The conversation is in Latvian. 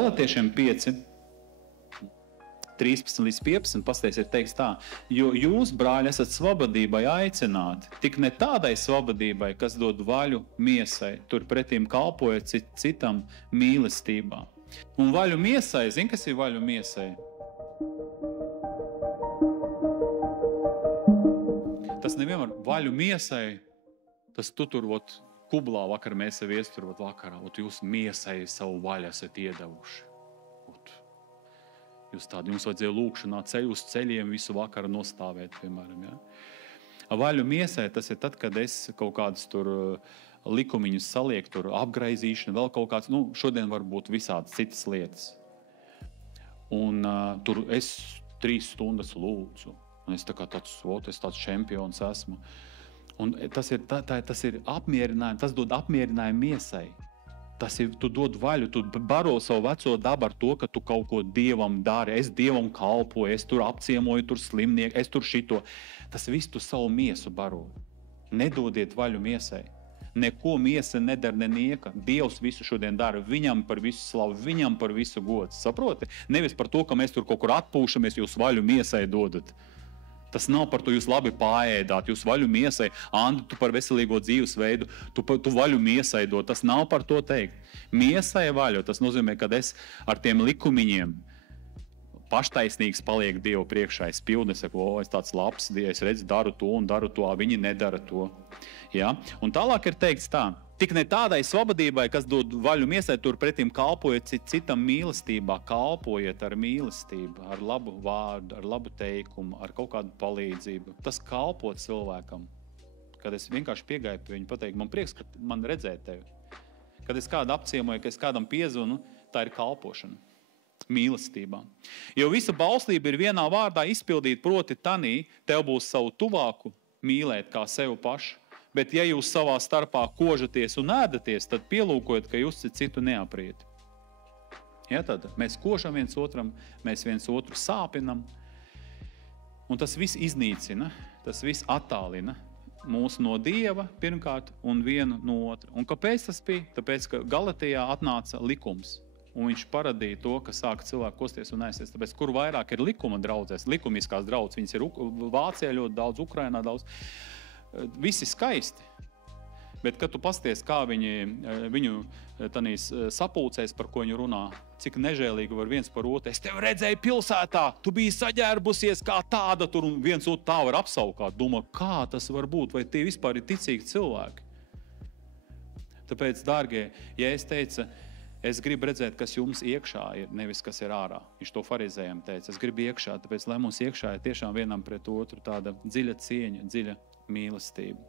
Galatiešiem 5, 13 līdz 15 pasties ir teiks tā, jo jūs, brāļi, esat svabadībai aicināti, tik ne tādai svabadībai, kas dod vaļu miesai, turpretīm kalpojot citam mīlestībā. Un vaļu miesai, zin, kas ir vaļu miesai? Tas nevienmēr vaļu miesai, tas tu tur kublā vakar mēs sev iesturot vakarā, jūs miesai savu vaļu esat iedevuši. Jums vajadzēja lūkšanā uz ceļiem visu vakaru nostāvēt, piemēram. Ja? Vaļu miesai tas ir tad, kad es kaut kādas tur likumiņus salieku, tur apgraizīšana, vēl kaut kāds, šodien var būt visādas citas lietas. Un tur es 3 stundas lūdzu. Un es tāds čempions esmu. Un tas ir apmierinājums, tas dod apmierinājumu miesai. Tu dod vaļu, tu baro savu veco dabu ar to, ka tu kaut ko Dievam dari. Es Dievam kalpoju, es tur apciemoju, tur slimnieku, es tur šito. Tas viss tu savu miesu baro. Nedodiet vaļu miesai. Neko miesa nedara nenieka. Dievs visu šodien dara. Viņam par visu slavu, viņam par visu godu. Saproti? Nevis par to, ka mēs tur kaut kur atpūšamies, jūs vaļu miesai dodat. Tas nav par to jūs labi pāēdāt, jūs vaļu miesai, Andi, tu par veselīgo dzīvesveidu, tu vaļu miesai dod. Tas nav par to teikt. Miesai vaļu, tas nozīmē, ka es ar tiem likumiņiem paštaisnīgs paliek Dievu priekšā. Es pildu, es saku, es tāds labs, es redzu, daru to un daru to, viņi nedara to. Ja? Un tālāk ir teikts tā, tik ne tādai svabadībai, kas dod vaļu miesai, turpretīm kalpojiet citam mīlestībā, kalpojiet ar mīlestību, ar labu vārdu, ar labu teikumu, ar kaut kādu palīdzību. Tas kalpo cilvēkam. Kad es vienkārši piegāju pie viņu pateikt, man prieks, ka man redzēt tevi. Kad es kādu apciemoju, ka es kādam piezvanu, tā ir kalpošana. Mīlestībā. Jo visa bauslība ir vienā vārdā izpildīt, proti tanī, tev būs savu tuvāku mīlēt kā sevi pašu. Bet ja jūs savā starpā kožaties un ēdaties, tad pielūkojat, ka jūs citu neaprieti. Ja, tad mēs kožam viens otram, mēs viens otru sāpinam, un tas viss iznīcina, tas viss attālina mūs no Dieva pirmkārt un vienu no otra. Un kāpēc tas bija? Tāpēc, ka Galatijā atnāca likums. Un viņš paradīja to, ka sāka cilvēki kosties un aizsies. Tāpēc, kur vairāk ir likuma draudzēs, likumiskās draudzes, viņas ir Vācijā ļoti daudz, Ukrainā daudz, visi skaisti. Bet, kad tu pasties, kā viņu tanīs sapulcēs, par ko viņi runā, cik nežēlīgi var viens par otru. Es tevi redzēju pilsētā, tu biji saģērbusies kā tāda tur, un viens otru tā var apsaukāt. Domā, kā tas var būt, vai tie vispār ir ticīgi cilvēki? Tāpēc, dārgie, ja es teicu, es gribu redzēt, kas jums iekšā ir, nevis kas ir ārā. Viņš to farizējiem teica. Es gribu iekšā, tāpēc, lai mums iekšā ir tiešām vienam pret otru tāda dziļa cieņa, dziļa mīlestība.